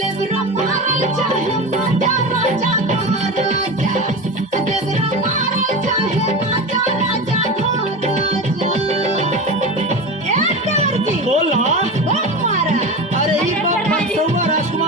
देवरा मारल चाहे माता राजा महाराजा, देवरा मारल चाहे माता राजा महाराजा। ए देवर जी बोला बम मारा। अरे ई